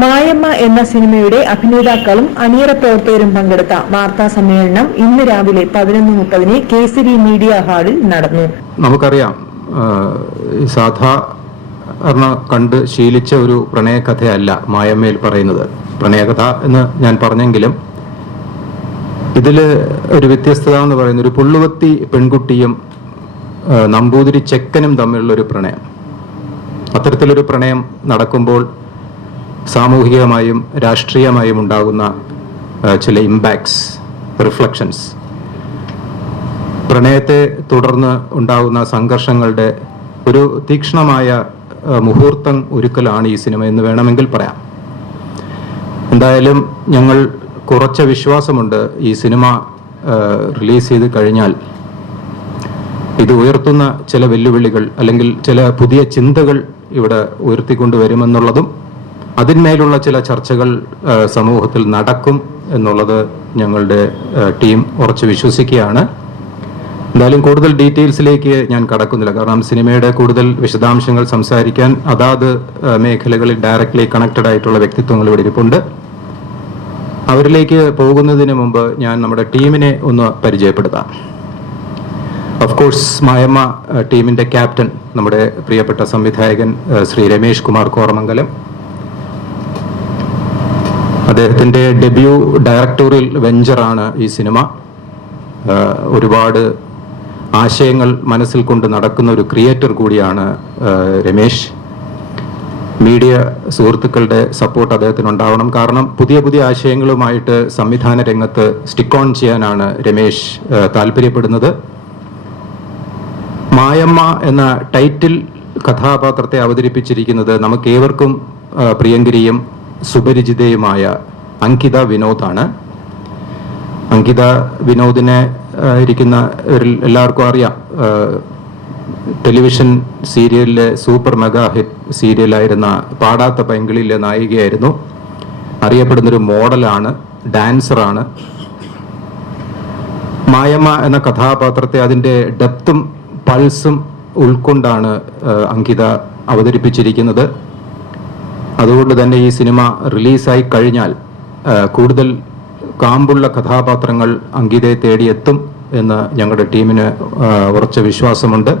മായമ്മ എന്ന സിനിമയുടെ അഭിനേതാക്കളും അണിയറ പ്രവർത്തകരും പങ്കെടുത്ത വാർത്താ സമ്മേളനം ഇന്ന് രാവിലെ 11:30 കേസരി മീഡിയ ഹാളിൽ നടന്നു. നമുക്കറിയാം, സാധാരണ കണ്ട് ശീലിച്ച ഒരു പ്രണയകഥയല്ല മായമ്മയിൽ പറയുന്നത്. പ്രണയകഥ എന്ന് ഞാൻ പറഞ്ഞെങ്കിലും ഇതില് ഒരു വ്യത്യസ്തത എന്ന് പറയുന്ന ഒരു പുള്ളുവത്തി പെൺകുട്ടിയും നമ്പൂതിരി ചെക്കനും തമ്മിലുള്ള ഒരു പ്രണയം. അത്തരത്തിലൊരു പ്രണയം നടക്കുമ്പോൾ സാമൂഹികമായും രാഷ്ട്രീയമായും ഉണ്ടാകുന്ന ചില ഇമ്പാക്ട്സ്, റിഫ്ലക്ഷൻസ്, പ്രണയത്തെ തുടർന്ന് ഉണ്ടാകുന്ന സംഘർഷങ്ങളുടെ ഒരു തീക്ഷ്ണമായ മുഹൂർത്തം ഒരുക്കലാണ് ഈ സിനിമ എന്ന് വേണമെങ്കിൽ പറയാം. എന്തായാലും ഞങ്ങൾ കുറച്ച് വിശ്വാസമുണ്ട് ഈ സിനിമ റിലീസ് ചെയ്ത് കഴിഞ്ഞാൽ ഇത് ഉയർത്തുന്ന ചില വെല്ലുവിളികൾ അല്ലെങ്കിൽ ചില പുതിയ ചിന്തകൾ ഇവിടെ ഉയർത്തിക്കൊണ്ടുവരുമെന്നുള്ളതും അതിന്മേലുള്ള ചില ചർച്ചകൾ സമൂഹത്തിൽ നടക്കും എന്നുള്ളത് ഞങ്ങളുടെ ടീം ഉറച്ചു വിശ്വസിക്കുകയാണ്. എന്തായാലും കൂടുതൽ ഡീറ്റെയിൽസിലേക്ക് ഞാൻ കടക്കുന്നില്ല, കാരണം സിനിമയുടെ കൂടുതൽ വിശദാംശങ്ങൾ സംസാരിക്കാൻ അതാത് മേഖലകളിൽ ഡയറക്റ്റ്ലി കണക്റ്റഡ് ആയിട്ടുള്ള വ്യക്തിത്വങ്ങൾ ഇവിടെ ഇരിപ്പുണ്ട്. അവരിലേക്ക് പോകുന്നതിന് മുമ്പ് ഞാൻ നമ്മുടെ ടീമിനെ ഒന്ന് പരിചയപ്പെടുത്താം. ഓഫ് കോഴ്സ് മായമ്മ ടീമിന്റെ ക്യാപ്റ്റൻ നമ്മുടെ പ്രിയപ്പെട്ട സംവിധായകൻ ശ്രീ രമേഷ് കുമാർ കോറമംഗലം. അദ്ദേഹത്തിന്റെ ഡെബ്യൂ ഡയറക്ടോറിയൽ വെഞ്ചറാണ് ഈ സിനിമ. ഒരുപാട് ആശയങ്ങൾ മനസ്സിൽ കൊണ്ട് നടക്കുന്ന ഒരു ക്രിയേറ്റർ കൂടിയാണ് രമേഷ്. മീഡിയ സുഹൃത്തുക്കളുടെ സപ്പോർട്ട് അദ്ദേഹത്തിന് ഉണ്ടാവണം, കാരണം പുതിയ പുതിയ ആശയങ്ങളുമായിട്ട് സംവിധാന രംഗത്ത് സ്റ്റിക്ക് ഓൺ ചെയ്യാനാണ് രമേഷ് താല്പര്യപ്പെടുന്നത്. മായമ്മ എന്ന ടൈറ്റിൽ കഥാപാത്രത്തെ അവതരിപ്പിച്ചിരിക്കുന്നത് നമുക്ക് ഏവർക്കും പ്രിയങ്കരിയും സുപരിചിതയുമായ അങ്കിത വിനോദാണ്. അങ്കിത വിനോദിനെ ഇരിക്കുന്ന എല്ലാവർക്കും അറിയാം. ടെലിവിഷൻ സീരിയലിലെ സൂപ്പർ മെഗാ ഹിറ്റ് സീരിയലായിരുന്ന പാടാത്ത പൈങ്കിളിയിലെ നായികയായിരുന്നു. അറിയപ്പെടുന്നൊരു മോഡലാണ്, ഡാൻസറാണ്. മായമ്മ എന്ന കഥാപാത്രത്തെ അതിൻ്റെ ഡെപ്തും പൾസും ഉൾക്കൊണ്ടാണ് അങ്കിത അവതരിപ്പിച്ചിരിക്കുന്നത്. അതുകൊണ്ട് തന്നെ ഈ സിനിമ റിലീസായി കഴിഞ്ഞാൽ കൂടുതൽ കാമ്പുള്ള കഥാപാത്രങ്ങൾ അങ്കിതയെ തേടിയെത്തും എന്ന് ഞങ്ങളുടെ ടീമിന് ഉറച്ച വിശ്വാസമുണ്ട്.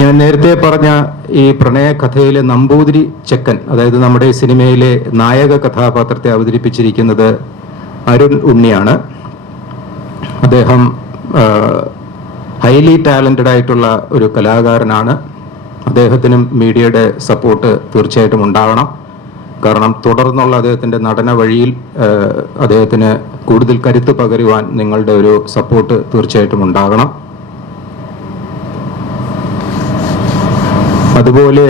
ഞാൻ നേരത്തെ പറഞ്ഞ ഈ പ്രണയ കഥയിലെ നമ്പൂതിരി ചെക്കൻ, അതായത് നമ്മുടെ സിനിമയിലെ നായക കഥാപാത്രത്തെ അവതരിപ്പിച്ചിരിക്കുന്നത് അരുൺ ഉണ്ണിയാണ്. അദ്ദേഹം ഹൈലി ടാലന്റഡ് ആയിട്ടുള്ള ഒരു കലാകാരനാണ്. അദ്ദേഹത്തിനും മീഡിയയുടെ സപ്പോർട്ട് തീർച്ചയായിട്ടും ഉണ്ടാവണം, കാരണം തുടർന്നുള്ള അദ്ദേഹത്തിൻ്റെ നടന വഴിയിൽ അദ്ദേഹത്തിന് കൂടുതൽ കരുത്ത് പകരുവാൻ നിങ്ങളുടെ ഒരു സപ്പോർട്ട് തീർച്ചയായിട്ടും ഉണ്ടാകണം. അതുപോലെ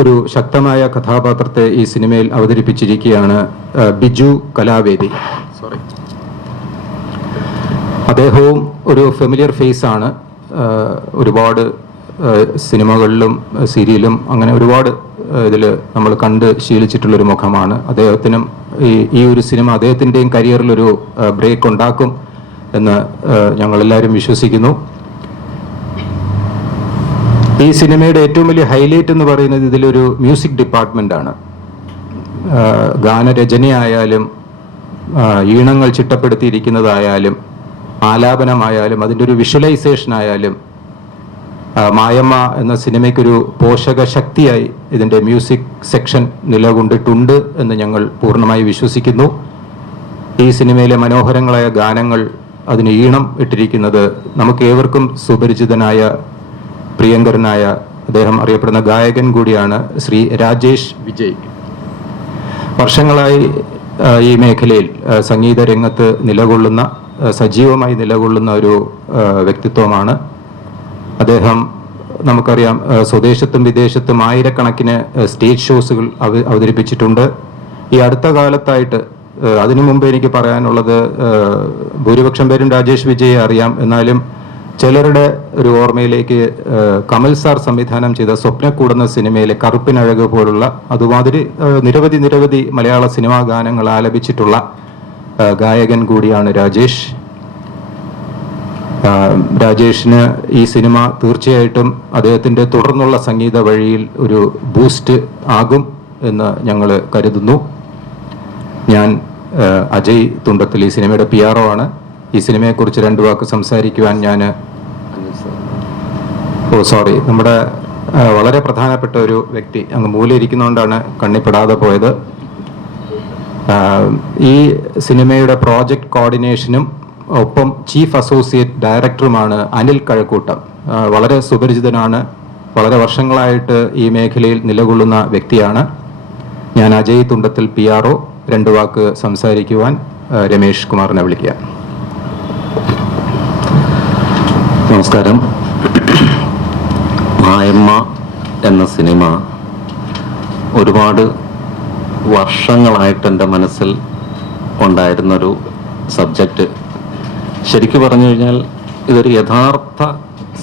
ഒരു ശക്തമായ കഥാപാത്രത്തെ ഈ സിനിമയിൽ അവതരിപ്പിച്ചിരിക്കുകയാണ് ബിജു കലാവേദി. അദ്ദേഹവും ഒരു ഫെമിലിയർ ഫേസ് ആണ്. ഒരുപാട് സിനിമകളിലും സീരിയലും അങ്ങനെ ഒരുപാട് ഇതിൽ നമ്മൾ കണ്ട് ശീലിച്ചിട്ടുള്ളൊരു മുഖമാണ്. അദ്ദേഹത്തിനും ഈ ഒരു സിനിമ അദ്ദേഹത്തിൻ്റെയും കരിയറിലൊരു ബ്രേക്ക് ഉണ്ടാക്കും എന്ന് ഞങ്ങളെല്ലാവരും വിശ്വസിക്കുന്നു. ഈ സിനിമയുടെ ഏറ്റവും വലിയ ഹൈലൈറ്റ് എന്ന് പറയുന്നത് ഇതിലൊരു മ്യൂസിക് ഡിപ്പാർട്ട്മെൻ്റ് ആണ്. ഗാനരചനയായാലും ഈണങ്ങൾ ചിട്ടപ്പെടുത്തിയിരിക്കുന്നതായാലും ആലാപനമായാലും അതിൻ്റെ ഒരു വിഷ്വലൈസേഷൻ ആയാലും മായമ്മ എന്ന സിനിമയ്ക്കൊരു പോഷക ശക്തിയായി ഇതിൻ്റെ മ്യൂസിക് സെക്ഷൻ നിലകൊണ്ടിട്ടുണ്ട് എന്ന് ഞങ്ങൾ പൂർണ്ണമായി വിശ്വസിക്കുന്നു. ഈ സിനിമയിലെ മനോഹരങ്ങളായ ഗാനങ്ങൾ, അതിന് ഈണം ഇട്ടിരിക്കുന്നത് നമുക്ക് ഏവർക്കും സുപരിചിതനായ പ്രിയങ്കരനായ, അദ്ദേഹം അറിയപ്പെടുന്ന ഗായകൻ കൂടിയാണ് ശ്രീ രാജേഷ് വിജയ്. വർഷങ്ങളായി ഈ മേഖലയിൽ സംഗീത രംഗത്ത് നിലകൊള്ളുന്ന, സജീവമായി നിലകൊള്ളുന്ന ഒരു വ്യക്തിത്വമാണ് അദ്ദേഹം. നമുക്കറിയാം, സ്വദേശത്തും വിദേശത്തും ആയിരക്കണക്കിന് സ്റ്റേജ് ഷോസുകൾ അവതരിപ്പിച്ചിട്ടുണ്ട്. ഈ അടുത്ത കാലത്തായിട്ട്, അതിനു മുമ്പ് എനിക്ക് പറയാനുള്ളത്, ഭൂരിപക്ഷം പേരും രാജേഷ് വിജയെ അറിയാം, എന്നാലും ചിലരുടെ ഒരു ഓർമ്മയിലേക്ക് കമൽ സാർ സംവിധാനം ചെയ്ത സ്വപ്നക്കൂടെന്ന സിനിമയിലെ കറുപ്പിനഴക് പോലുള്ള അതുമാതിരി നിരവധി മലയാള സിനിമാ ഗാനങ്ങൾ ആലപിച്ചിട്ടുള്ള ഗായകൻ കൂടിയാണ് രാജേഷ്. രാജേഷിന് ഈ സിനിമ തീർച്ചയായിട്ടും അദ്ദേഹത്തിൻ്റെ തുടർന്നുള്ള സംഗീത വഴിയിൽ ഒരു ബൂസ്റ്റ് ആകും എന്ന് ഞങ്ങൾ കരുതുന്നു. ഞാൻ അജയ് തുണ്ടത്തിൽ, ഈ സിനിമയുടെ PRO ആണ്. ഈ സിനിമയെക്കുറിച്ച് 2 വാക്ക് സംസാരിക്കുവാൻ നമ്മുടെ വളരെ പ്രധാനപ്പെട്ട ഒരു വ്യക്തി അങ്ങ് മൂലയിരിക്കുന്നതുകൊണ്ടാണ് കണ്ണിപ്പെടാതെ പോയത്. ഈ സിനിമയുടെ പ്രോജക്റ്റ് കോർഡിനേഷനും ഒപ്പം ചീഫ് അസോസിയേറ്റ് ഡയറക്ടറുമാണ് അനിൽ കഴക്കൂട്ടം. വളരെ സുപരിചിതനാണ്, വളരെ വർഷങ്ങളായിട്ട് ഈ മേഖലയിൽ നിലകൊള്ളുന്ന വ്യക്തിയാണ്. ഞാൻ അജയ് തുണ്ടത്തിൽ PRO. 2 വാക്ക് സംസാരിക്കുവാൻ രമേഷ് കുമാറിനെ വിളിക്കുക. നമസ്കാരം. മായമ്മ എന്ന സിനിമ ഒരുപാട് വർഷങ്ങളായിട്ട് എൻ്റെ മനസ്സിൽ ഉണ്ടായിരുന്നൊരു സബ്ജക്റ്റ്. ശരിക്കു പറഞ്ഞു കഴിഞ്ഞാൽ ഇതൊരു യഥാർത്ഥ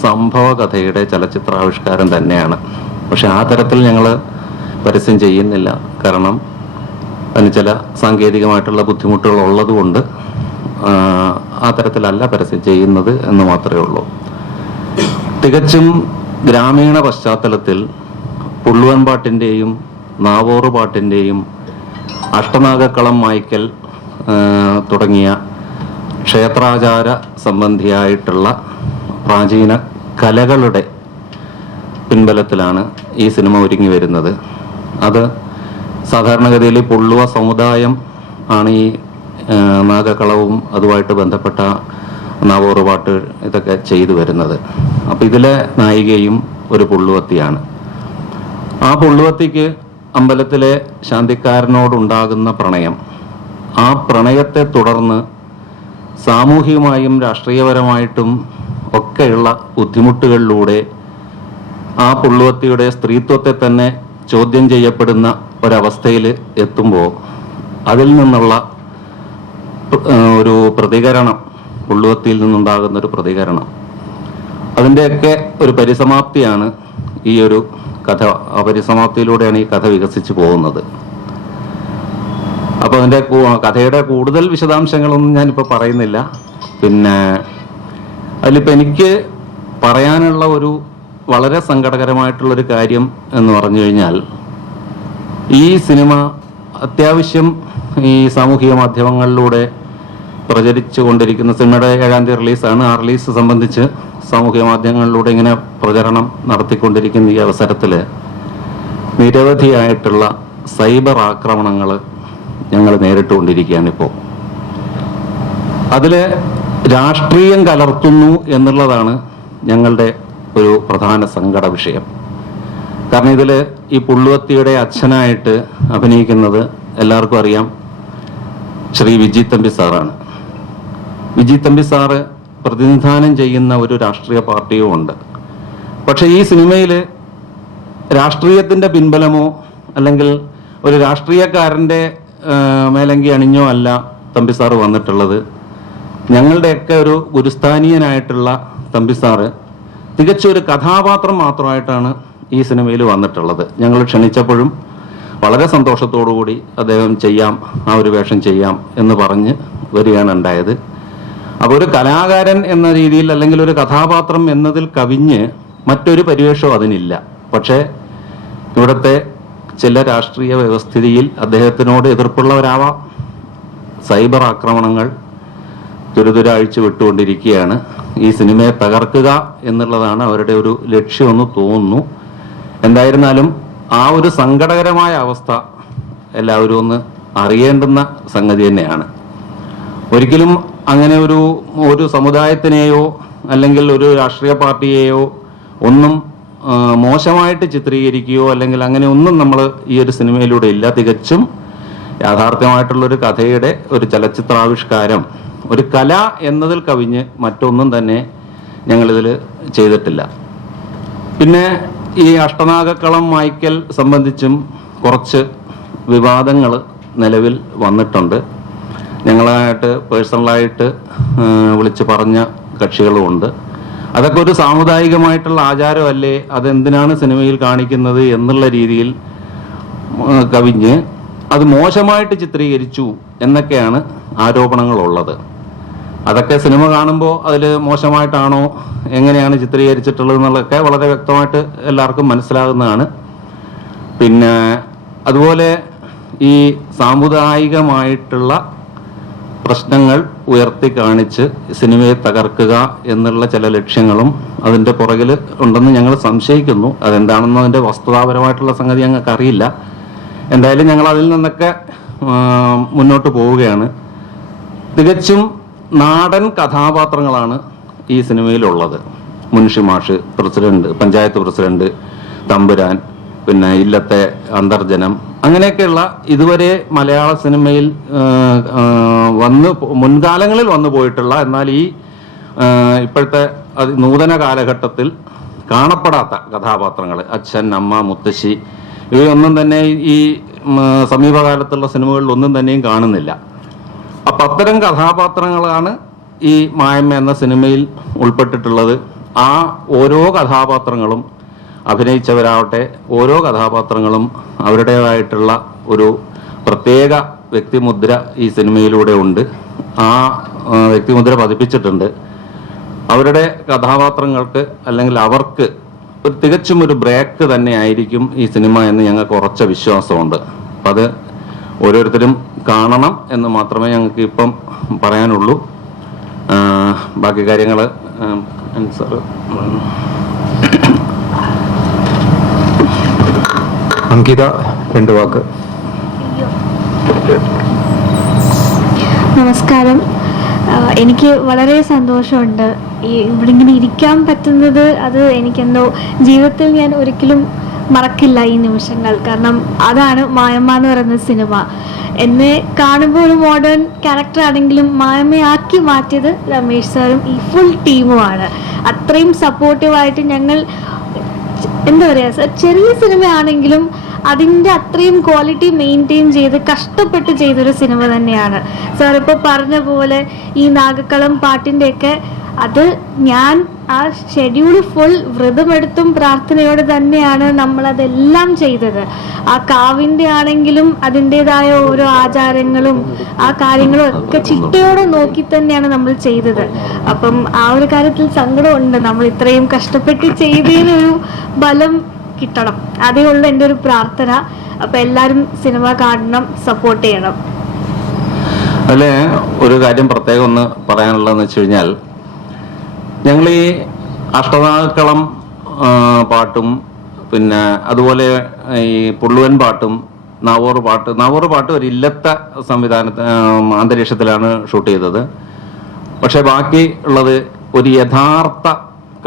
സംഭവ കഥയുടെ ചലച്ചിത്രാവിഷ്കാരം തന്നെയാണ്. പക്ഷെ ആ തരത്തിൽ ഞങ്ങൾ പരസ്യം ചെയ്യുന്നില്ല. കാരണം അതിന് ചില സാങ്കേതികമായിട്ടുള്ള ബുദ്ധിമുട്ടുകൾ ഉള്ളതുകൊണ്ട് ആ തരത്തിലല്ല പരസ്യം ചെയ്യുന്നത് എന്ന് മാത്രമേ ഉള്ളൂ. തികച്ചും ഗ്രാമീണ പശ്ചാത്തലത്തിൽ പുള്ളുവൻ പാട്ടിൻ്റെയും നാവോറ് പാട്ടിൻ്റെയും അഷ്ടനാഗക്കളം മായ്ക്കൽ തുടങ്ങിയ ക്ഷേത്രാചാര സംബന്ധിയായിട്ടുള്ള പ്രാചീന കലകളുടെ പിൻബലത്തിലാണ് ഈ സിനിമ ഒരുങ്ങി വരുന്നത്. അത് സാധാരണഗതിയിൽ പുള്ളുവ സമുദായം ആണ് ഈ നാഗക്കളവും അതുമായിട്ട് ബന്ധപ്പെട്ട നാവോറ് പാട്ട് ഇതൊക്കെ ചെയ്തു വരുന്നത്. അപ്പം ഇതിലെ നായികയും ഒരു പുള്ളുവത്തിയാണ്. ആ പുള്ളുവത്തിക്ക് അമ്പലത്തിലെ ശാന്തിക്കാരനോടുണ്ടാകുന്ന പ്രണയം, ആ പ്രണയത്തെ തുടർന്ന് സാമൂഹികമായും രാഷ്ട്രീയപരമായിട്ടും ഒക്കെയുള്ള ബുദ്ധിമുട്ടുകളിലൂടെ ആ പുള്ളുവത്തിയുടെ സ്ത്രീത്വത്തെ തന്നെ ചോദ്യം ചെയ്യപ്പെടുന്ന ഒരവസ്ഥയിൽ എത്തുമ്പോൾ അതിൽ നിന്നുള്ള ഒരു പ്രതികരണം, പുള്ളുവത്തിയിൽ നിന്നുണ്ടാകുന്ന ഒരു പ്രതികരണം, അതിൻ്റെയൊക്കെ ഒരു പരിസമാപ്തിയാണ് ഈ ഒരു കഥ. ആ പരിസമാപ്തിയിലൂടെയാണ് ഈ കഥ വികസിച്ചു പോകുന്നത്. അപ്പോൾ അതിൻ്റെ കഥയുടെ കൂടുതൽ വിശദാംശങ്ങളൊന്നും ഞാനിപ്പോൾ പറയുന്നില്ല. പിന്നെ അതിലിപ്പോൾ എനിക്ക് പറയാനുള്ള ഒരു വളരെ സങ്കടകരമായിട്ടുള്ളൊരു കാര്യം എന്ന് പറഞ്ഞു കഴിഞ്ഞാൽ, ഈ സിനിമ അത്യാവശ്യം ഈ സാമൂഹിക മാധ്യമങ്ങളിലൂടെ പ്രചരിച്ചു കൊണ്ടിരിക്കുന്ന സിനിമയുടെ 7-ാം തീയതി റിലീസാണ്. ആ റിലീസ് സംബന്ധിച്ച് സാമൂഹിക മാധ്യമങ്ങളിലൂടെ ഇങ്ങനെ പ്രചരണം നടത്തിക്കൊണ്ടിരിക്കുന്ന ഈ അവസരത്തിൽ നിരവധിയായിട്ടുള്ള സൈബർ ആക്രമണങ്ങൾ ഞങ്ങൾ നേരിട്ടുകൊണ്ടിരിക്കുകയാണ്. ഇപ്പോൾ അതിൽ രാഷ്ട്രീയം കലർത്തുന്നു എന്നുള്ളതാണ് ഞങ്ങളുടെ ഒരു പ്രധാന സങ്കട വിഷയം. കാരണം ഇതിൽ ഈ പുള്ളുവത്തിയുടെ അച്ഛനായിട്ട് അഭിനയിക്കുന്നത് എല്ലാവർക്കും അറിയാം, ശ്രീ വിജി തമ്പി സാറാണ്. വിജി തമ്പി സാറ് പ്രതിനിധാനം ചെയ്യുന്ന ഒരു രാഷ്ട്രീയ പാർട്ടിയും ഉണ്ട്. പക്ഷെ ഈ സിനിമയിൽ രാഷ്ട്രീയത്തിൻ്റെ പിൻബലമോ അല്ലെങ്കിൽ ഒരു രാഷ്ട്രീയക്കാരൻ്റെ മേലങ്കി അണിഞ്ഞോ അല്ല തമ്പി സാറ് വന്നിട്ടുള്ളത്. ഞങ്ങളുടെയൊക്കെ ഒരു ഗുരുസ്ഥാനീയനായിട്ടുള്ള തമ്പി സാറ് തികച്ചൊരു കഥാപാത്രം മാത്രമായിട്ടാണ് ഈ സിനിമയിൽ വന്നിട്ടുള്ളത്. ഞങ്ങൾ ക്ഷണിച്ചപ്പോഴും വളരെ സന്തോഷത്തോടു കൂടി അദ്ദേഹം ചെയ്യാം, ആ ഒരു വേഷം ചെയ്യാം എന്ന് പറഞ്ഞ് വരികയാണ് ഉണ്ടായത്. അപ്പോൾ ഒരു കലാകാരൻ എന്ന രീതിയിൽ അല്ലെങ്കിൽ ഒരു കഥാപാത്രം എന്നതിൽ കവിഞ്ഞ് മറ്റൊരു പരിവേഷവും അതിനില്ല. പക്ഷേ ഇവിടുത്തെ ചില രാഷ്ട്രീയ വ്യവസ്ഥിതിയിൽ അദ്ദേഹത്തിനോട് എതിർപ്പുള്ളവരാവാം. സൈബർ ആക്രമണങ്ങൾ തുരുതുര അഴിച്ചു വിട്ടുകൊണ്ടിരിക്കുകയാണ്. ഈ സിനിമയെ തകർക്കുക എന്നുള്ളതാണ് അവരുടെ ഒരു ലക്ഷ്യമെന്ന് തോന്നുന്നു. എന്തായിരുന്നാലും ആ ഒരു സങ്കടകരമായ അവസ്ഥ എല്ലാവരും ഒന്ന് അറിയേണ്ടുന്ന സംഗതി തന്നെയാണ്. ഒരിക്കലും അങ്ങനെ ഒരു സമുദായത്തിനെയോ അല്ലെങ്കിൽ ഒരു രാഷ്ട്രീയ പാർട്ടിയെയോ ഒന്നും മോശമായിട്ട് ചിത്രീകരിക്കുകയോ അല്ലെങ്കിൽ അങ്ങനെ ഒന്നും നമ്മൾ ഈ ഒരു സിനിമയിലൂടെ ഇല്ല. തികച്ചും യാഥാർത്ഥ്യമായിട്ടുള്ളൊരു കഥയുടെ ഒരു ചലച്ചിത്രാവിഷ്കാരം, ഒരു കല എന്നതിൽ കവിഞ്ഞ് മറ്റൊന്നും തന്നെ ഞങ്ങളിതിൽ ചെയ്തിട്ടില്ല. പിന്നെ ഈ അഷ്ടനാഗക്കളം മായ്ക്കൽ സംബന്ധിച്ചും കുറച്ച് വിവാദങ്ങൾ നിലവിൽ വന്നിട്ടുണ്ട്. ഞങ്ങളായിട്ട് പേഴ്സണലായിട്ട് വിളിച്ച് പറഞ്ഞ കക്ഷികളുമുണ്ട്. അതൊക്കെ ഒരു സാമുദായികമായിട്ടുള്ള ആചാരമല്ലേ, അതെന്തിനാണ് സിനിമയിൽ കാണിക്കുന്നത് എന്നുള്ള രീതിയിൽ കവിഞ്ഞ് അത് മോശമായിട്ട് ചിത്രീകരിച്ചു എന്നൊക്കെയാണ് ആരോപണങ്ങളുള്ളത്. അതൊക്കെ സിനിമ കാണുമ്പോൾ അതിൽ മോശമായിട്ടാണോ എങ്ങനെയാണ് ചിത്രീകരിച്ചിട്ടുള്ളത് എന്നുള്ളതൊക്കെ വളരെ വ്യക്തമായിട്ട് എല്ലാവർക്കും മനസ്സിലാകുന്നതാണ്. പിന്നെ അതുപോലെ ഈ സാമുദായികമായിട്ടുള്ള പ്രശ്നങ്ങൾ ഉയർത്തി കാണിച്ച് സിനിമയെ തകർക്കുക എന്നുള്ള ചില ലക്ഷ്യങ്ങളും അതിൻ്റെ പുറകിൽ ഉണ്ടെന്ന് ഞങ്ങൾ സംശയിക്കുന്നു. അതെന്താണെന്ന് അതിൻ്റെ വസ്തുതാപരമായിട്ടുള്ള സംഗതി ഞങ്ങൾക്ക് അറിയില്ല. എന്തായാലും ഞങ്ങൾ അതിൽ നിന്നൊക്കെ മുന്നോട്ട് പോവുകയാണ്. തികച്ചും നാടൻ കഥാപാത്രങ്ങളാണ് ഈ സിനിമയിലുള്ളത്. മുൻഷി മാഷ്, പ്രസിഡന്റ്, പഞ്ചായത്ത് പ്രസിഡന്റ്, തമ്പുരാൻ, പിന്നെ ഇല്ലത്തെ അന്തർജനം, അങ്ങനെയൊക്കെയുള്ള ഇതുവരെ മലയാള സിനിമയിൽ മുൻകാലങ്ങളിൽ വന്നു പോയിട്ടുള്ള, എന്നാൽ ഈ ഇപ്പോഴത്തെ നൂതന കാലഘട്ടത്തിൽ കാണപ്പെടാത്ത കഥാപാത്രങ്ങൾ, അച്ഛൻ, അമ്മ, മുത്തശ്ശി, ഇവയൊന്നും തന്നെ ഈ സമീപകാലത്തുള്ള സിനിമകളിൽ ഒന്നും തന്നെയും കാണുന്നില്ല. അപ്പം അത്തരം കഥാപാത്രങ്ങളാണ് ഈ മായമ്മ എന്ന സിനിമയിൽ ഉൾപ്പെട്ടിട്ടുള്ളത്. ആ ഓരോ കഥാപാത്രങ്ങളും അഭിനയിച്ചവരാവട്ടെ, ഓരോ കഥാപാത്രങ്ങളും അവരുടേതായിട്ടുള്ള ഒരു പ്രത്യേക വ്യക്തിമുദ്ര ഈ സിനിമയിലൂടെ ഉണ്ട്. ആ വ്യക്തിമുദ്ര പതിപ്പിച്ചിട്ടുണ്ട്. അവരുടെ കഥാപാത്രങ്ങൾക്ക് അല്ലെങ്കിൽ അവർക്ക് ഒരു തികച്ചും ഒരു ബ്രേക്ക് തന്നെ ആയിരിക്കും ഈ സിനിമ എന്ന് ഞങ്ങൾക്ക് ഉറച്ച വിശ്വാസമുണ്ട്. അപ്പം അത് ഓരോരുത്തരും കാണണം എന്ന് മാത്രമേ ഞങ്ങൾക്ക് ഇപ്പം പറയാനുള്ളൂ. ബാക്കി കാര്യങ്ങൾ അങ്കിത 2 വാക്ക്. നമസ്കാരം. എനിക്ക് വളരെ സന്തോഷമുണ്ട് ഇവിടെ ഇങ്ങനെ ഇരിക്കാൻ പറ്റുന്നത്. അത് എനിക്കെന്തോ ജീവിതത്തിൽ ഞാൻ ഒരിക്കലും മറക്കില്ല ഈ നിമിഷങ്ങൾ. കാരണം അതാണ് മായമ്മ എന്ന് പറയുന്ന സിനിമ. എന്നെ കാണുമ്പോൾ ഒരു മോഡേൺ ക്യാരക്ടർ ആണെങ്കിലും മായമ്മയാക്കി മാറ്റിയത് രമേശ് സാറും ഈ ഫുൾ ടീമുമാണ്. അത്രയും സപ്പോർട്ടീവായിട്ട് ഞങ്ങൾ, എന്താ പറയുക സാർ, ചെറിയ സിനിമയാണെങ്കിലും അതിൻ്റെ അത്രയും ക്വാളിറ്റി മെയിൻറ്റെയിൻ ചെയ്ത് കഷ്ടപ്പെട്ട് ചെയ്തൊരു സിനിമ തന്നെയാണ്. സാർ ഇപ്പോൾ പറഞ്ഞ പോലെ ഈ നാഗക്കളം പാട്ടിൻ്റെയൊക്കെ അത് ഞാൻ ആ ഷെഡ്യൂള് ഫുൾ വ്രതമെടുത്തും പ്രാർത്ഥനയോടെ തന്നെയാണ് നമ്മളതെല്ലാം ചെയ്തത്. ആ കാവിൻ്റെ ആണെങ്കിലും അതിൻ്റെതായ ഓരോ ആചാരങ്ങളും ആ കാര്യങ്ങളും ഒക്കെ ചിട്ടയോടെ നോക്കി തന്നെയാണ് നമ്മൾ ചെയ്തത്. അപ്പം ആ ഒരു കാര്യത്തിൽ സങ്കടമുണ്ട്. നമ്മൾ ഇത്രയും കഷ്ടപ്പെട്ട് ചെയ്തതിനൊരു ബലം കിട്ടണം. അതേ ഉള്ളൂ എൻ്റെ ഒരു പ്രാർത്ഥന. അപ്പം എല്ലാവരും സിനിമ കാണണം, സപ്പോർട്ട് ചെയ്യണം. അല്ലേ, ഒരു കാര്യം പ്രത്യേകം ഒന്ന് പറയാനുള്ളതെന്ന് വെച്ച് കഴിഞ്ഞാൽ, ഞങ്ങൾ ഈ അഷ്ടനാഗക്കളം പാട്ടും പിന്നെ അതുപോലെ ഈ പുള്ളുവൻ പാട്ടും നാവൂറ് പാട്ട് ഒരു ഇല്ലത്തെ അന്തരീക്ഷത്തിലാണ് ഷൂട്ട് ചെയ്തത്. പക്ഷെ ബാക്കി ഉള്ളത് ഒരു യഥാർത്ഥ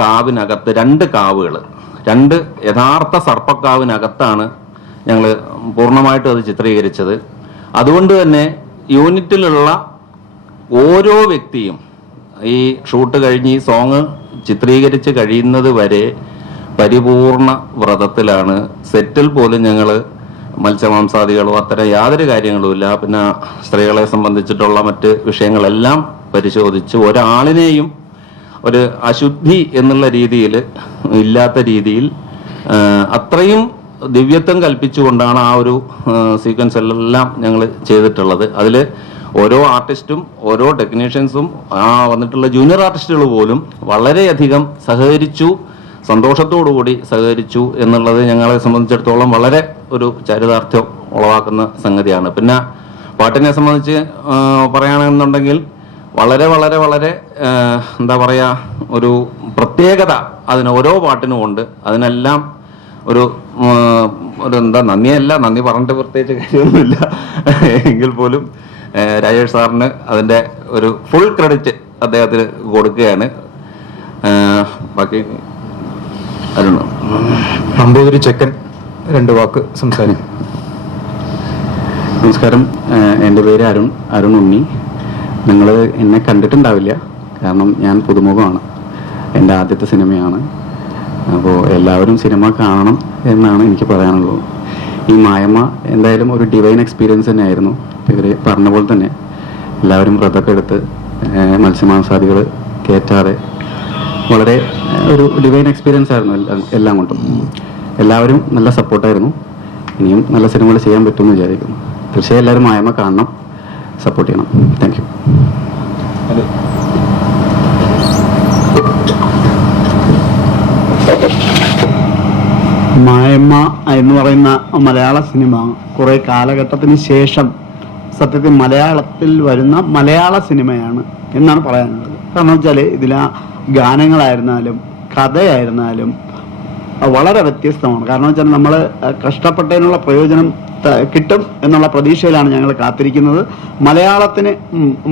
കാവിനകത്ത് 2 കാവുകൾ, 2 യഥാർത്ഥ സർപ്പക്കാവിനകത്താണ് ഞങ്ങൾ പൂർണ്ണമായിട്ടും അത് ചിത്രീകരിച്ചത്. അതുകൊണ്ട് തന്നെ യൂണിറ്റിലുള്ള ഓരോ വ്യക്തിയും ഈ ഷൂട്ട് കഴിഞ്ഞ് ഈ സോങ് ചിത്രീകരിച്ച് കഴിയുന്നത് വരെ പരിപൂർണ വ്രതത്തിലാണ്. സെറ്റിൽ പോലും ഞങ്ങൾ മത്സ്യമാംസാദികളോ അത്തരം യാതൊരു കാര്യങ്ങളുമില്ല. പിന്നെ സ്ത്രീകളെ സംബന്ധിച്ചിട്ടുള്ള മറ്റ് വിഷയങ്ങളെല്ലാം പരിശോധിച്ച് ഒരാളിനെയും ഒരു അശുദ്ധി എന്നുള്ള രീതിയിൽ ഇല്ലാത്ത രീതിയിൽ അത്രയും ദിവ്യത്വം കൽപ്പിച്ചുകൊണ്ടാണ് ആ ഒരു സീക്വൻസ് എല്ലാം ഞങ്ങൾ ചെയ്തിട്ടുള്ളത്. അതിൽ ഓരോ ആർട്ടിസ്റ്റും ഓരോ ടെക്നീഷ്യൻസും വന്നിട്ടുള്ള ജൂനിയർ ആർട്ടിസ്റ്റുകൾ പോലും വളരെയധികം സഹകരിച്ചു, സന്തോഷത്തോടുകൂടി സഹകരിച്ചു എന്നുള്ളത് ഞങ്ങളെ സംബന്ധിച്ചിടത്തോളം വളരെ ഒരു ചരിതാർത്ഥ്യം ഉളവാക്കുന്ന സംഗതിയാണ്. പിന്നെ പാട്ടിനെ സംബന്ധിച്ച് പറയുകയാണെന്നുണ്ടെങ്കിൽ വളരെ വളരെ വളരെ എന്താ പറയുക, ഒരു പ്രത്യേകത അതിന് ഓരോ പാട്ടിനും ഉണ്ട്. അതിനെല്ലാം ഒരു നന്ദി പറഞ്ഞിട്ട് പ്രത്യേകിച്ച് കാര്യമൊന്നുമില്ല. എങ്കിൽ പോലും രാജേഷ് സാറിന് അതിൻ്റെ ഒരു ഫുൾ ക്രെഡിറ്റ് അദ്ദേഹത്തിന് കൊടുക്കുകയാണ്. ബാക്കി അരുൺ നമ്പൂതിരി ചെക്കൻ 2 വാക്ക് സംസാരിക്കും. നമസ്കാരം, എൻ്റെ പേര് അരുൺ ഉണ്ണി. നിങ്ങൾ എന്നെ കണ്ടിട്ടുണ്ടാവില്ല, കാരണം ഞാൻ പുതുമുഖമാണ്. എൻ്റെ ആദ്യത്തെ സിനിമയാണ്. അപ്പോൾ എല്ലാവരും സിനിമ കാണണം എന്നാണ് എനിക്ക് പറയാനുള്ളത്. ഈ മായമ്മ എന്തായാലും ഒരു ഡിവൈൻ എക്സ്പീരിയൻസ് തന്നെയായിരുന്നു. ഇവർ പറഞ്ഞ പോലെ തന്നെ എല്ലാവരും വ്രതമൊക്കെ എടുത്ത് മത്സ്യമാംസാദികൾ കയറ്റാതെ വളരെ ഒരു ഡിവൈൻ എക്സ്പീരിയൻസ് ആയിരുന്നു എല്ലാം കൊണ്ടും. എല്ലാവരും നല്ല സപ്പോർട്ടായിരുന്നു. ഇനിയും നല്ല സിനിമകൾ ചെയ്യാൻ പറ്റുമെന്ന് വിചാരിക്കുന്നു. തീർച്ചയായും എല്ലാവരും മായമ്മ കാണണം, സപ്പോർട്ട് ചെയ്യണം. Thank you. മായമ്മ എന്ന് പറയുന്ന മലയാള സിനിമ കുറേ കാലഘട്ടത്തിന് ശേഷം സത്യത്തിൽ മലയാളത്തിൽ വരുന്ന മലയാള സിനിമയാണ് എന്നാണ് പറയാനുള്ളത്. കാരണം വെച്ചാൽ ഇതിലെ ഗാനങ്ങളായിരുന്നാലും കഥയായിരുന്നാലും വളരെ വ്യത്യസ്തമാണ്. കാരണം വെച്ചാൽ നമ്മൾ കഷ്ടപ്പെട്ടതിനുള്ള പ്രയോജനം കിട്ടും എന്നുള്ള പ്രതീക്ഷയിലാണ് ഞങ്ങൾ കാത്തിരിക്കുന്നത്. മലയാളത്തിന്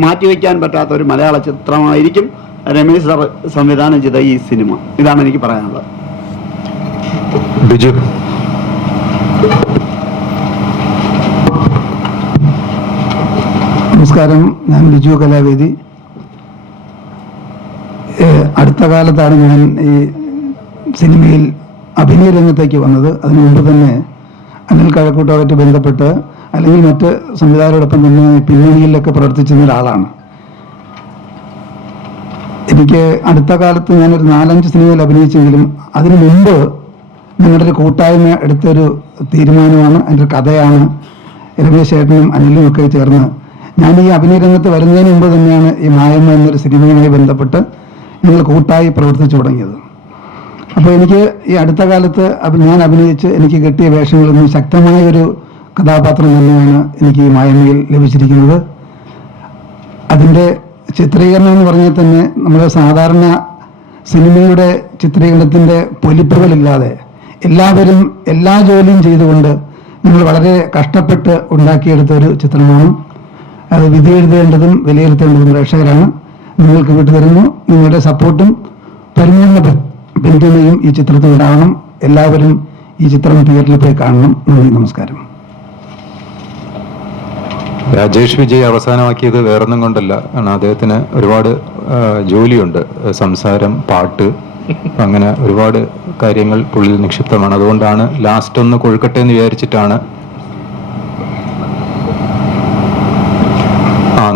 മാറ്റിവെക്കാൻ പറ്റാത്ത ഒരു മലയാള ചിത്രമായിരിക്കും രമേശ് സാർ സംവിധാനം ചെയ്ത ഈ സിനിമ. ഇതാണ് എനിക്ക് പറയാനുള്ളത്. ബിജു. നമസ്കാരം, ഞാൻ ബിജു കലാവേദി. അടുത്ത കാലത്താണ് ഞാൻ ഈ സിനിമയിൽ അഭിനയ രംഗത്തേക്ക് വന്നത്. അതിനു മുമ്പ് തന്നെ അനിൽ കഴക്കൂട്ടമായിട്ട് ബന്ധപ്പെട്ട് അല്ലെങ്കിൽ മറ്റ് സംവിധായകരോടൊപ്പം തന്നെ പിന്നണിയിലൊക്കെ പ്രവർത്തിച്ചിരുന്ന ഒരാളാണ്. എനിക്ക് അടുത്ത കാലത്ത് ഞാനൊരു 4-5 സിനിമയിൽ അഭിനയിച്ചെങ്കിലും അതിനു മുമ്പ് ഞങ്ങളുടെ ഒരു കൂട്ടായ്മ എടുത്തൊരു തീരുമാനമാണ്, അതിൻ്റെ കഥയാണ്. രമേശ് ചേട്ടനും അനിലും ഒക്കെ ചേർന്ന് ഞാൻ ഈ അഭിനയ രംഗത്ത് വരുന്നതിന് മുമ്പ് തന്നെയാണ് ഈ മായമ്മ എന്നൊരു സിനിമയുമായി ബന്ധപ്പെട്ട് ഞങ്ങൾ കൂട്ടായി പ്രവർത്തിച്ചു തുടങ്ങിയത്. അപ്പോൾ എനിക്ക് ഈ അടുത്ത കാലത്ത് ഞാൻ അഭിനയിച്ച് എനിക്ക് കിട്ടിയ വേഷങ്ങളിൽ നിന്ന് ശക്തമായ ഒരു കഥാപാത്രം തന്നെയാണ് എനിക്ക് ഈ മായമ്മയിൽ ലഭിച്ചിരിക്കുന്നത്. അതിൻ്റെ ചിത്രീകരണം എന്ന് പറഞ്ഞാൽ തന്നെ നമ്മൾ സാധാരണ സിനിമയുടെ ചിത്രീകരണത്തിൻ്റെ പൊലിപ്പുകളില്ലാതെ എല്ലാവരും എല്ലാ ജോലിയും ചെയ്തുകൊണ്ട് നിങ്ങൾ വളരെ കഷ്ടപ്പെട്ട് ഉണ്ടാക്കിയെടുത്ത ഒരു ചിത്രമാണ്. അത് വിധി എഴുതേണ്ടതും വിലയിരുത്തേണ്ടതും പ്രേക്ഷകരാണ്. നിങ്ങൾക്ക് വിട്ടുതരുന്നു. നിങ്ങളുടെ സപ്പോർട്ടും പരിപൂർണ്ണ പിന്തുണയും ഈ ചിത്രത്തിൽ ഉണ്ടാവണം. എല്ലാവരും ഈ ചിത്രം തിയേറ്ററിൽ പോയി കാണണം. നന്ദി, നമസ്കാരം. രാജേഷ് വിജയ് അവസാനമാക്കിയത് വേറൊന്നും കൊണ്ടല്ല, കാരണം അദ്ദേഹത്തിന് ഒരുപാട് ജോലിയുണ്ട്. സംസാരം, പാട്ട്, അങ്ങനെ ഒരുപാട് കാര്യങ്ങൾ പുള്ളിൽ നിക്ഷിപ്തമാണ്. അതുകൊണ്ടാണ് ലാസ്റ്റ് ഒന്ന് കൊഴുക്കട്ടെ എന്ന് വിചാരിച്ചിട്ടാണ്.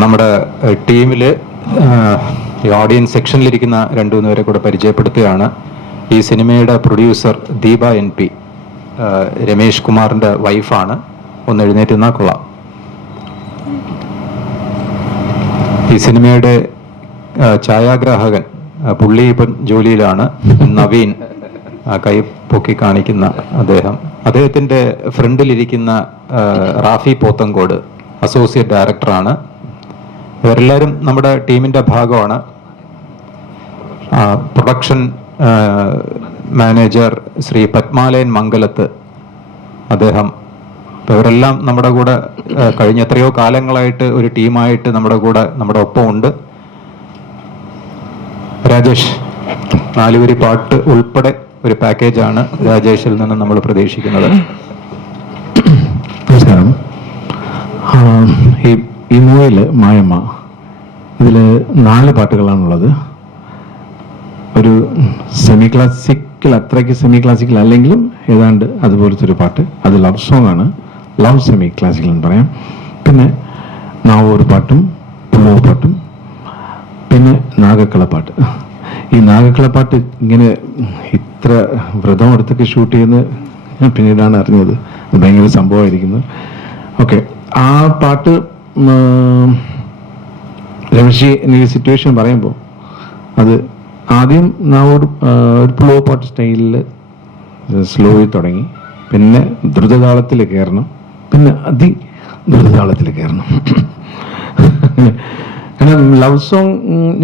നമ്മുടെ ടീമില് ഈ ഓഡിയൻസ് സെക്ഷനിലിരിക്കുന്ന 2-3 പേരെ കൂടെ പരിചയപ്പെടുത്തുകയാണ്. ഈ സിനിമയുടെ പ്രൊഡ്യൂസർ ദീപ NP, രമേഷ് കുമാറിന്റെ വൈഫാണ്. ഒന്ന് എഴുന്നേറ്റ് നിന്നാൽ കൊള്ളാം. ഈ സിനിമയുടെ ഛായാഗ്രാഹകൻ, പുള്ളി ഇപ്പം ജോലിയിലാണ്, നവീൻ, കൈ പൊക്കി കാണിക്കുന്ന അദ്ദേഹത്തിന്റെ ഫ്രണ്ടിലിരിക്കുന്ന റാഫി പോത്തങ്കോട് അസോസിയേറ്റ് ഡയറക്ടറാണ്. ഇവരെല്ലാവരും നമ്മുടെ ടീമിന്റെ ഭാഗമാണ്. പ്രൊഡക്ഷൻ മാനേജർ ശ്രീ പത്മാലയൻ മംഗലത്ത്, അദ്ദേഹം. ഇവരെല്ലാം നമ്മുടെ കൂടെ കഴിഞ്ഞ എത്രയോ കാലങ്ങളായിട്ട് ഒരു ടീമായിട്ട് നമ്മുടെ ഒപ്പം ഉണ്ട്. രാജേഷ്, 4 വരി പാട്ട് ഉൾപ്പെടെ ഒരു പാക്കേജാണ് രാജേഷിൽ നിന്ന് നമ്മൾ പ്രതീക്ഷിക്കുന്നത്. നമസ്കാരം. ഈ മൂവിയിൽ മായമ്മ, ഇതിൽ 4 പാട്ടുകളാണുള്ളത്. ഒരു സെമി ക്ലാസിക്കൽ, അത്രയ്ക്ക് സെമി ക്ലാസിക്കൽ അല്ലെങ്കിലും ഏതാണ്ട് അതുപോലത്തെ ഒരു പാട്ട്. അത് ലവ് സോങ് ആണ്, ലവ് സെമി ക്ലാസിക്കൽ എന്ന് പറയാം. പിന്നെ നാവൂർ പാട്ടും പുള്ളൂർ പാട്ടും, പിന്നെ നാഗക്കളപ്പാട്ട്. ഈ നാഗക്കളപ്പാട്ട് ഇങ്ങനെ ഇത്ര വ്രതം എടുത്തൊക്കെ ഷൂട്ട് ചെയ്യുന്നത് ഞാൻ പിന്നീടാണ് അറിഞ്ഞത്. അത് ഭയങ്കര സംഭവമായിരിക്കുന്നു. ഓക്കെ, ആ പാട്ട് രമേശി എനിക്ക് സിറ്റുവേഷൻ പറയുമ്പോൾ അത് ആദ്യം നാവോട് ഒരു ഫ്ലോ പാട്ട് സ്റ്റൈലിൽ സ്ലോയിൽ തുടങ്ങി, പിന്നെ ദ്രുതതാളത്തിൽ കയറണം, പിന്നെ ദ്രുതതാളത്തിൽ കയറണം. കാരണം ലവ് സോങ്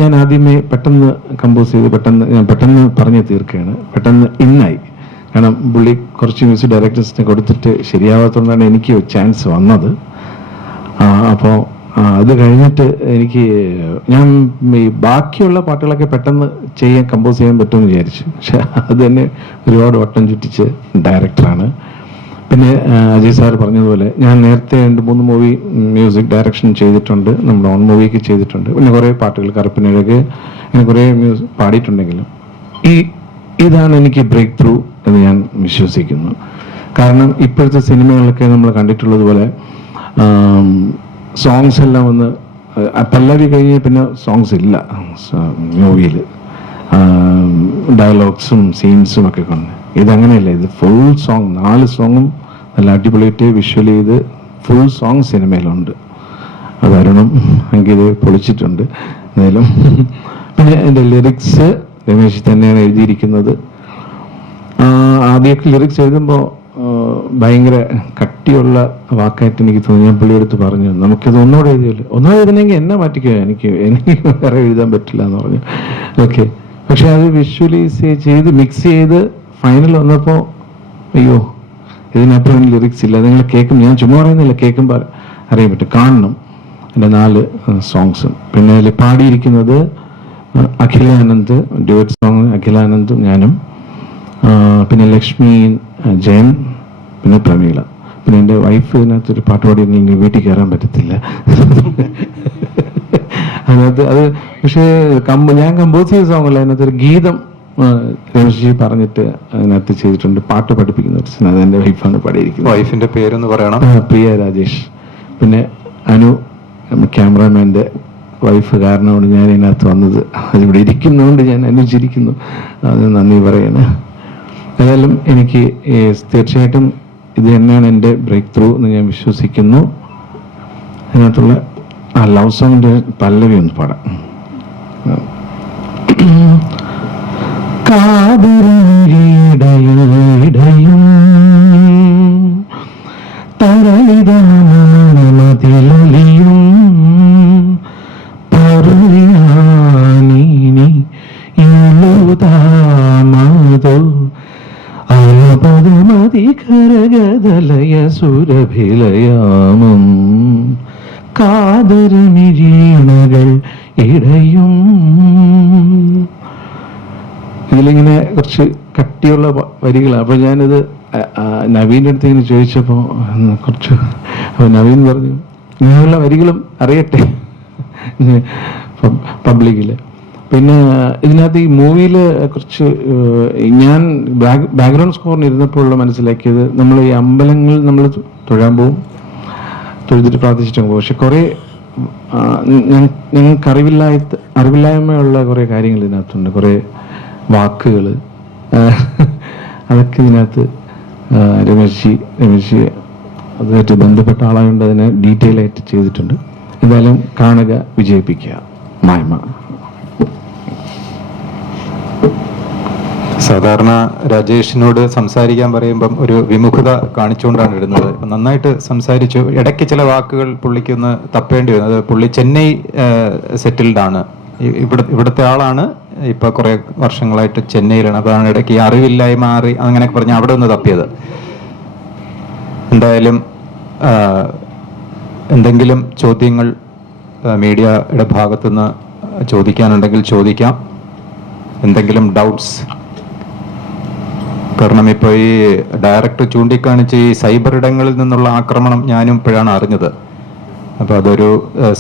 ഞാൻ ആദ്യമേ പെട്ടെന്ന് കമ്പോസ് ചെയ്ത് പെട്ടെന്ന് പറഞ്ഞു തീർക്കുകയാണ്. പെട്ടെന്ന് ഇന്നായി. കാരണം പുള്ളി കുറച്ച് മ്യൂസിക് ഡയറക്ടേഴ്സിനെ കൊടുത്തിട്ട് ശരിയാവാത്തതുകൊണ്ടാണ് എനിക്ക് ചാൻസ് വന്നത്. അപ്പോൾ അത് കഴിഞ്ഞിട്ട് ഞാൻ ഈ ബാക്കിയുള്ള പാട്ടുകളൊക്കെ പെട്ടെന്ന് കമ്പോസ് ചെയ്യാൻ പറ്റുമെന്ന് വിചാരിച്ചു. പക്ഷെ അത് തന്നെ ഒരുപാട് വട്ടം ചുറ്റിച്ച് ഡയറക്ടറാണ്. പിന്നെ അജയ് സാർ പറഞ്ഞതുപോലെ ഞാൻ നേരത്തെ 2-3 മൂവി മ്യൂസിക് ഡയറക്ഷൻ ചെയ്തിട്ടുണ്ട്, നമ്മുടെ ഓൺ മൂവിക്ക് ചെയ്തിട്ടുണ്ട്. പിന്നെ കുറേ പാട്ടുകൾ കറുപ്പിനഴക് അങ്ങനെ കുറേ പാടിയിട്ടുണ്ടെങ്കിലും ഇതാണ് എനിക്ക് ബ്രേക്ക് ത്രൂ എന്ന് ഞാൻ വിശ്വസിക്കുന്നു. കാരണം ഇപ്പോഴത്തെ സിനിമകളൊക്കെ നമ്മൾ കണ്ടിട്ടുള്ളതുപോലെ സോങ്സ് എല്ലാം ഒന്ന് പല്ലവി കഴിഞ്ഞ് പിന്നെ സോങ്സ് ഇല്ല മൂവിയിൽ, ഡയലോഗ്സും സീൻസും ഒക്കെ കൊണ്ട്. ഇതങ്ങനെയല്ല, ഇത് ഫുൾ സോങ്, 4 സോങ്ങും നല്ല അടിപൊളിയായിട്ട് വിഷ്വൽ ചെയ്ത് ഫുൾ സോങ് സിനിമയിലുണ്ട്. അത് അരുണും അങ്കിത് പൊളിച്ചിട്ടുണ്ട് എന്തായാലും. പിന്നെ എൻ്റെ ലിറിക്സ് രമേശ് തന്നെയാണ് എഴുതിയിരിക്കുന്നത്. ആദ്യമൊക്കെ ലിറിക്സ് എഴുതുമ്പോൾ ഭയങ്കര കട്ടിയുള്ള വാക്കായിട്ട് എനിക്ക് തോന്നി. ഞാൻ പുള്ളിയെടുത്ത് പറഞ്ഞു, നമുക്കിത് ഒന്നുകൂടെ എഴുതിയല്ലോ. ഒന്നുകൂടെ എഴുതണമെങ്കിൽ എന്നെ മാറ്റിക്കോ, എനിക്ക് വേറെ എഴുതാൻ പറ്റില്ല എന്ന് പറഞ്ഞു. ഓക്കെ, പക്ഷെ അത് വിഷ്വലൈസ് ചെയ്ത് മിക്സ് ചെയ്ത് ഫൈനൽ വന്നപ്പോൾ അയ്യോ ഇതിനപ്പുറം ലിറിക്സ് ഇല്ല. നിങ്ങൾ കേൾക്കും, ഞാൻ ചുമ്മാ പറയുന്നില്ല, കേൾക്കുമ്പോൾ അറിയാൻ പറ്റും. കാണണം എൻ്റെ 4 സോങ്സും. പിന്നെ അതിൽ പാടിയിരിക്കുന്നത് അഖിലാനന്ദ്, ഡ്യുവറ്റ് സോങ് അഖിലാനന്ദും ഞാനും, പിന്നെ ലക്ഷ്മി ജയൻ, പിന്നെ പ്രമീള. പിന്നെ എൻ്റെ വൈഫ് ഇതിനകത്തൊരു പാട്ട് പാടിയെങ്കിൽ വീട്ടിൽ കയറാൻ പറ്റത്തില്ല. അതിനകത്ത് അത് പക്ഷേ ഞാൻ കമ്പോസ് ചെയ്ത സോങ്ങല്ല, അതിനകത്തൊരു ഗീതം രമേശ്ജി പറഞ്ഞിട്ട് അതിനകത്ത് ചെയ്തിട്ടുണ്ട്. പാട്ട് പഠിപ്പിക്കുന്ന ഒരു സിനിമ, അത് എൻ്റെ വൈഫാണ് പാടിയിരിക്കുന്നത്. വൈഫിന്റെ പേരൊന്ന് പറയണം. പ്രിയ രാജേഷ്. പിന്നെ അനു ക്യാമറാമാൻ്റെ വൈഫ് കാരണമാണ് ഞാൻ ഇതിനകത്ത് വന്നത്. അതിവിടെ ഇരിക്കുന്നതുകൊണ്ട് ഞാൻ അനുചരിക്കുന്നു, അത് നന്ദി പറയണം. ഏതായാലും എനിക്ക് തീർച്ചയായിട്ടും ഇത് തന്നെയാണ് എൻ്റെ ബ്രേക്ക് ത്രൂ എന്ന് ഞാൻ വിശ്വസിക്കുന്നു. അതിനകത്തുള്ള ആ ലവ് സോങ്ങിൻ്റെ പല്ലവി ഒന്ന് പാടാം. കാതിരയിടയും തരളിതമതിലൊലിയും പറയുവാനീനി ഇളുതാമതോ അപദമതികരഗദലയ സുരഭിലയാമം കാതരമിഴീണകൾ ഇടയും. ഇതിലിങ്ങനെ കുറച്ച് കട്ടിയുള്ള വരികളാണ്. അപ്പൊ ഞാനിത് നവീൻ്റെ അടുത്ത് ഇങ്ങനെ ചോദിച്ചപ്പോൾ കുറച്ച്, അപ്പൊ നവീൻ പറഞ്ഞു ഇങ്ങനെയുള്ള വരികളും അറിയട്ടെ പബ്ലിക്കില്. പിന്നെ ഇതിനകത്ത് ഈ മൂവിയിൽ കുറച്ച് ഞാൻ ബാക്ക്ഗ്രൗണ്ട് സ്കോറിന് ഇരുന്നപ്പോഴുള്ള മനസ്സിലാക്കിയത്, നമ്മൾ ഈ അമ്പലങ്ങളിൽ നമ്മൾ തൊഴാൻ പോവും, തൊഴുതിട്ട് പ്രാർത്ഥിച്ചിട്ട് പോകും. പക്ഷെ കുറേ ഞങ്ങൾക്ക് അറിവില്ലായ്മയുള്ള കുറേ കാര്യങ്ങൾ ഇതിനകത്തുണ്ട്, കുറേ വാക്കുകൾ, അതൊക്കെ ഇതിനകത്ത് രമേശ്ജി അതുമായിട്ട് ബന്ധപ്പെട്ട ആളായതുകൊണ്ട് അതിനെ ഡീറ്റെയിൽ ആയിട്ട് ചെയ്തിട്ടുണ്ട്. എന്തായാലും കാണുക, വിജയിപ്പിക്കുക. മായ്മ. സാധാരണ രാജേഷിനോട് സംസാരിക്കാൻ പറയുമ്പം ഒരു വിമുഖത കാണിച്ചുകൊണ്ടാണ് ഇടുന്നത്. നന്നായിട്ട് സംസാരിച്ചു. ഇടയ്ക്ക് ചില വാക്കുകൾ പുള്ളിക്കൊന്ന് തപ്പേണ്ടി വന്നു. അത് പുള്ളി ചെന്നൈ സെറ്റിൽഡ് ആണ്, ഇവിടുത്തെ ആളാണ്, ഇപ്പൊ കുറെ വർഷങ്ങളായിട്ട് ചെന്നൈയിലാണ്. അതാണ് ഇടയ്ക്ക് ഈ അറിവില്ലായ്മ അങ്ങനെയൊക്കെ പറഞ്ഞ് അവിടെ ഒന്ന് തപ്പിയത്. എന്തായാലും എന്തെങ്കിലും ചോദ്യങ്ങൾ മീഡിയയുടെ ഭാഗത്തുനിന്ന് ചോദിക്കാനുണ്ടെങ്കിൽ ചോദിക്കാം. എന്തെങ്കിലും ഡൗട്ട്സ്? കാരണം ഇപ്പോൾ ഈ ഡയറക്ടർ ചൂണ്ടിക്കാണിച്ച് ഈ സൈബർ ഇടങ്ങളിൽ നിന്നുള്ള ആക്രമണം ഞാനും ഇപ്പോഴാണ് അറിഞ്ഞത്. അപ്പോൾ അതൊരു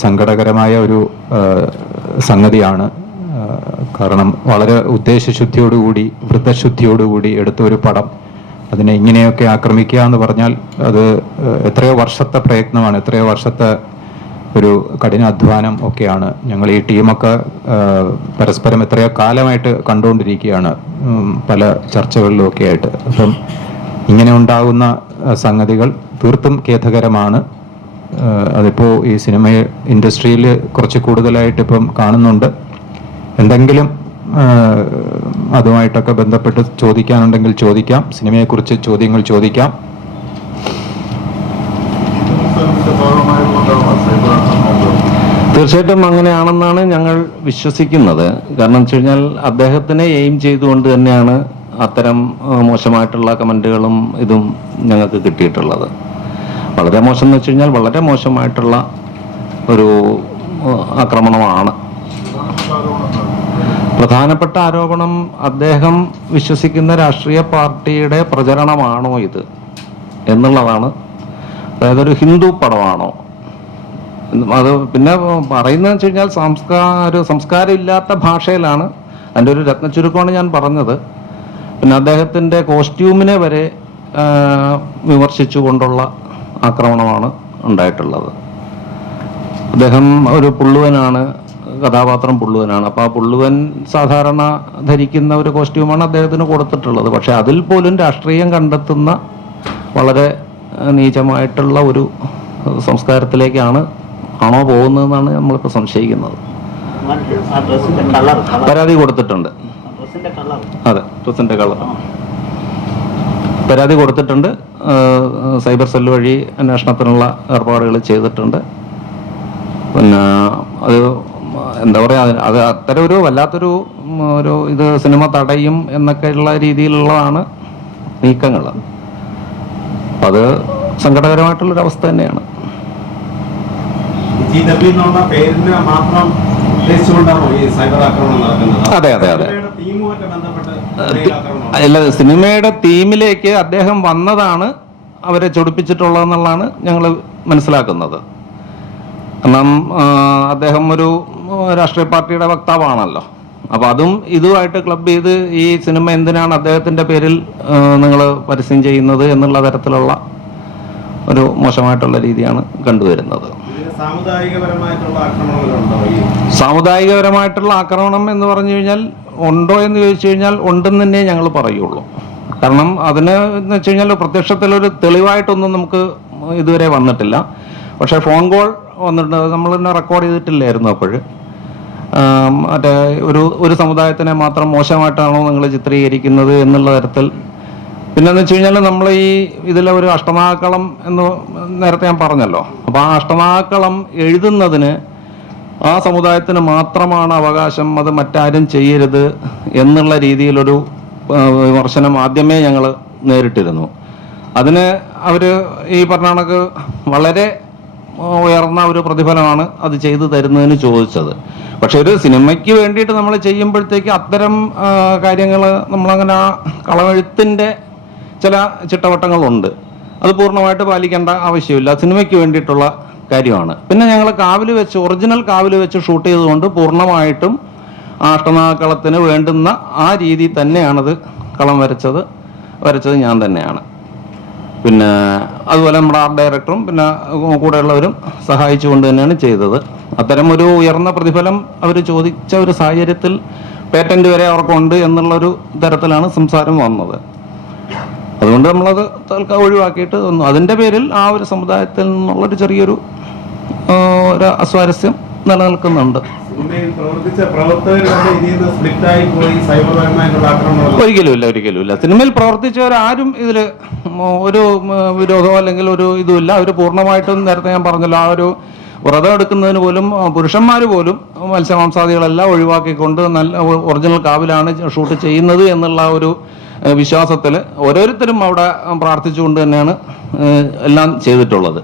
സങ്കടകരമായ ഒരു സംഗതിയാണ്. കാരണം വളരെ ഉദ്ദേശശുദ്ധിയോടുകൂടി വൃത്തശുദ്ധിയോടുകൂടി എടുത്ത ഒരു പടം അതിനെ ഇങ്ങനെയൊക്കെ ആക്രമിക്കുക എന്ന് പറഞ്ഞാൽ അത് എത്രയോ വർഷത്തെ പ്രയത്നമാണ്, എത്രയോ വർഷത്തെ ഒരു കഠിനാധ്വാനം ഒക്കെയാണ്. ഞങ്ങൾ ഈ ടീമൊക്കെ പരസ്പരം എത്രയോ കാലമായിട്ട് കണ്ടുകൊണ്ടിരിക്കുകയാണ്, പല ചർച്ചകളിലും ഒക്കെ ആയിട്ട്. അപ്പം ഇങ്ങനെ ഉണ്ടാകുന്ന സംഗതികൾ തീർത്തും ഖേദകരമാണ്. അതിപ്പോൾ ഈ സിനിമ ഇൻഡസ്ട്രിയിൽ കുറച്ച് കൂടുതലായിട്ട് ഇപ്പം കാണുന്നുണ്ട്. എന്തെങ്കിലും അതുമായിട്ടൊക്കെ ബന്ധപ്പെട്ട് ചോദിക്കാനുണ്ടെങ്കിൽ ചോദിക്കാം, സിനിമയെക്കുറിച്ച് ചോദ്യങ്ങൾ ചോദിക്കാം. തീർച്ചയായിട്ടും അങ്ങനെയാണെന്നാണ് ഞങ്ങൾ വിശ്വസിക്കുന്നത്. കാരണം വെച്ച് കഴിഞ്ഞാൽ അദ്ദേഹത്തിനെ എയിം ചെയ്തുകൊണ്ട് തന്നെയാണ് അത്തരം മോശമായിട്ടുള്ള കമൻറ്റുകളും ഇതും ഞങ്ങൾക്ക് കിട്ടിയിട്ടുള്ളത്. വളരെ മോശം എന്ന് വെച്ച് കഴിഞ്ഞാൽ വളരെ മോശമായിട്ടുള്ള ഒരു ആക്രമണമാണ്. പ്രധാനപ്പെട്ട ആരോപണം അദ്ദേഹം വിശ്വസിക്കുന്ന രാഷ്ട്രീയ പാർട്ടിയുടെ പ്രചരണമാണോ ഇത് എന്നുള്ളതാണ്. അതായത് ഒരു ഹിന്ദു പടമാണോ അത്. പിന്നെ പറയുന്നതെന്ന് വെച്ച് കഴിഞ്ഞാൽ സംസ്കാരം ഇല്ലാത്ത ഭാഷയിലാണ്. അതിൻ്റെ ഒരു രത്നച്ചുരുക്കമാണ് ഞാൻ പറഞ്ഞത്. പിന്നെ അദ്ദേഹത്തിൻ്റെ കോസ്റ്റ്യൂമിനെ വരെ വിമർശിച്ചുകൊണ്ടുള്ള ആക്രമണമാണ് ഉണ്ടായിട്ടുള്ളത്. അദ്ദേഹം ഒരു പുള്ളുവനാണ്, കഥാപാത്രം പുള്ളുവനാണ്. അപ്പോൾ ആ പുള്ളുവൻ സാധാരണ ധരിക്കുന്ന ഒരു കോസ്റ്റ്യൂമാണ് അദ്ദേഹത്തിന് കൊടുത്തിട്ടുള്ളത്. പക്ഷെ അതിൽ പോലും രാഷ്ട്രീയം കണ്ടെത്തുന്ന വളരെ നീചമായിട്ടുള്ള ഒരു സംസ്കാരത്തിലേക്കാണ് പോകുന്നതെന്നാണ് നമ്മളിപ്പോൾ സംശയിക്കുന്നത്. പരാതി കൊടുത്തിട്ടുണ്ട്. അതെ, ഡ്രസ്സിന്റെ കളർ പരാതി കൊടുത്തിട്ടുണ്ട്. സൈബർ സെല്ല് വഴി അന്വേഷണത്തിനുള്ള ഏർപ്പാടുകൾ ചെയ്തിട്ടുണ്ട്. പിന്നെ അത് എന്താ പറയുക, അത് അത്തരം ഒരു വല്ലാത്തൊരു ഇത് സിനിമ തടയും എന്നൊക്കെയുള്ള രീതിയിലുള്ളതാണ് നീക്കങ്ങൾ. അത് സങ്കടകരമായിട്ടുള്ളൊരവസ്ഥ തന്നെയാണ്. അതെ അതെ അതെ അല്ല, സിനിമയുടെ തീമിലേക്ക് അദ്ദേഹം വന്നതാണ് അവരെ ചൊടിപ്പിച്ചിട്ടുള്ളതെന്നുള്ളതാണ് ഞങ്ങൾ മനസ്സിലാക്കുന്നത്. കാരണം അദ്ദേഹം ഒരു രാഷ്ട്രീയ പാർട്ടിയുടെ വക്താവാണല്ലോ. അപ്പൊ അതും ഇതുമായിട്ട് ക്ലബ് ചെയ്ത് ഈ സിനിമ എന്തിനാണ് അദ്ദേഹത്തിന്റെ പേരിൽ നിങ്ങൾ പരസ്യം ചെയ്യുന്നത് എന്നുള്ള തരത്തിലുള്ള ഒരു മോശമായിട്ടുള്ള രീതിയാണ് കണ്ടുവരുന്നത്. സാമുദായികപരമായിട്ടുള്ള ആക്രമണം എന്ന് പറഞ്ഞു കഴിഞ്ഞാൽ ഉണ്ടോ എന്ന് ചോദിച്ചു കഴിഞ്ഞാൽ ഉണ്ടെന്ന് തന്നെ ഞങ്ങൾ പറയുള്ളൂ. കാരണം അതിന് എന്ന് വെച്ച് കഴിഞ്ഞാൽ പ്രത്യക്ഷത്തിലൊരു തെളിവായിട്ടൊന്നും നമുക്ക് ഇതുവരെ വന്നിട്ടില്ല. പക്ഷെ ഫോൺ കോൾ വന്നിട്ടുണ്ട്. നമ്മൾ തന്നെ റെക്കോർഡ് ചെയ്തിട്ടില്ലായിരുന്നു. അപ്പോൾ മറ്റേ ഒരു സമുദായത്തിനെ മാത്രം മോശമായിട്ടാണോ നിങ്ങൾ ചിത്രീകരിക്കുന്നത് എന്നുള്ള തരത്തിൽ. പിന്നെന്ന് വെച്ച് കഴിഞ്ഞാൽ നമ്മൾ ഇതിലെ ഒരു അഷ്ടനാഗക്കളം എന്ന് നേരത്തെ ഞാൻ പറഞ്ഞല്ലോ. അപ്പോൾ ആ അഷ്ടനാഗക്കളം എഴുതുന്നതിന് ആ സമുദായത്തിന് മാത്രമാണ് അവകാശം, അത് മറ്റാരും ചെയ്യരുത് എന്നുള്ള രീതിയിലൊരു വിമർശനം ആദ്യമേ ഞങ്ങൾ നേരിട്ടിരുന്നു. അതിന് അവർ ഈ പറഞ്ഞ കണക്ക് വളരെ ഉയർന്ന ഒരു പ്രതിഫലമാണ് അത് ചെയ്തു തരുന്നതിന് ചോദിച്ചത്. പക്ഷെ ഒരു സിനിമയ്ക്ക് വേണ്ടിയിട്ട് നമ്മൾ ചെയ്യുമ്പോഴത്തേക്ക് അത്തരം കാര്യങ്ങൾ നമ്മളങ്ങനെ ആ കളമെഴുത്തിൻ്റെ ചില ചിട്ടവട്ടങ്ങളുണ്ട്. അത് പൂർണ്ണമായിട്ട് പാലിക്കേണ്ട ആവശ്യമില്ല. സിനിമയ്ക്ക് വേണ്ടിയിട്ടുള്ള കാര്യമാണ്. പിന്നെ ഞങ്ങൾ കാവിൽ വെച്ച് ഒറിജിനൽ കാവിൽ വെച്ച് ഷൂട്ട് ചെയ്തുകൊണ്ട് പൂർണ്ണമായിട്ടും അഷ്ടനാഗക്കളത്തിന് വേണ്ടുന്ന ആ രീതി തന്നെയാണത് കളം വരച്ചത് ഞാൻ തന്നെയാണ്. പിന്നെ അതുപോലെ നമ്മുടെ ആർട്ട് ഡയറക്ടറും പിന്നെ കൂടെയുള്ളവരും സഹായിച്ചുകൊണ്ട് തന്നെയാണ് ചെയ്തത്. അത്തരം ഒരു ഉയർന്ന പ്രതിഫലം അവർ ചോദിച്ച ഒരു സാഹചര്യത്തിൽ പേറ്റന്റ് വരെ അവർക്കുണ്ട് എന്നുള്ളൊരു തരത്തിലാണ് സംസാരം വന്നത്. അതുകൊണ്ട് നമ്മളത് തൽക്കാലം ഒഴിവാക്കിയിട്ട് തന്നു. അതിൻ്റെ പേരിൽ ആ ഒരു സമുദായത്തിൽ നിന്നുള്ളൊരു ചെറിയൊരു അസ്വാരസ്യം നിലനിൽക്കുന്നുണ്ട്. ഒരിക്കലുമില്ല. സിനിമയിൽ പ്രവർത്തിച്ചവരാരും ഇതിൽ ഒരു വിരോധമോ അല്ലെങ്കിൽ ഒരു ഇതുമില്ല. അവർ പൂർണ്ണമായിട്ടും നേരത്തെ ഞാൻ പറഞ്ഞല്ലോ, ആ ഒരു വ്രതം എടുക്കുന്നതിന് പോലും പുരുഷന്മാർ പോലും മത്സ്യമാംസാദികളെല്ലാം ഒഴിവാക്കിക്കൊണ്ട് നല്ല ഒറിജിനൽ കാവിലാണ് ഷൂട്ട് ചെയ്യുന്നത് എന്നുള്ള ഒരു വിശ്വാസത്തിൽ ഓരോരുത്തരും അവിടെ പ്രാർത്ഥിച്ചുകൊണ്ട് തന്നെയാണ് എല്ലാം ചെയ്തിട്ടുള്ളത്.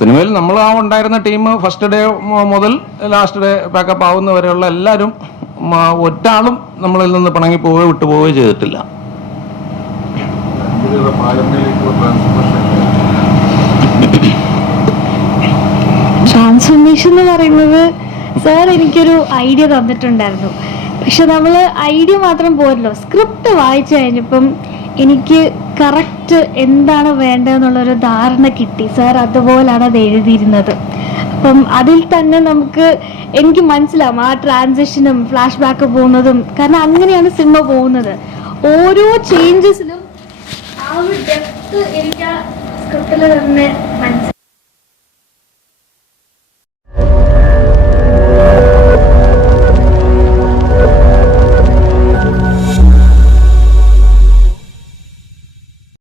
സിനിമയിൽ നമ്മൾ ആ ഉണ്ടായിരുന്ന ടീം ഫസ്റ്റ് ഡേ മുതൽ ലാസ്റ്റ് ഡേ പാക്കപ്പ് ആവുന്നവരെയുള്ള എല്ലാവരും ഒറ്റാളും നമ്മളിൽ നിന്ന് പിണങ്ങി പോവുകയോ വിട്ടുപോവുകയോ ചെയ്തിട്ടില്ല. ട്രാൻസ്ഫോർമേഷൻ എന്ന് പറയുന്നത് സാർ എനിക്കൊരു ഐഡിയ തന്നിട്ടുണ്ടായിരുന്നു. പക്ഷെ നമ്മൾ ഐഡിയ മാത്രം പോരല്ലോ, സ്ക്രിപ്റ്റ് വായിച്ചു കഴിഞ്ഞപ്പം എനിക്ക് കറക്റ്റ് എന്താണ് വേണ്ടതെന്നുള്ളൊരു ധാരണ കിട്ടി. സാർ അതുപോലാണ് അത് എഴുതിയിരുന്നത്. അപ്പം അതിൽ തന്നെ എനിക്ക് മനസ്സിലാവും ആ ട്രാൻസിഷനും ഫ്ലാഷ് ബാക്ക് പോകുന്നതും. കാരണം അങ്ങനെയാണ് സിനിമ പോകുന്നത്. ഓരോ ചേഞ്ചസിലും ആ ഒരു ഡെപ്ത് എനിക്ക് ആ സ്ക്രിപ്റ്റിൽ തന്നെ മനസ്സിലാവും.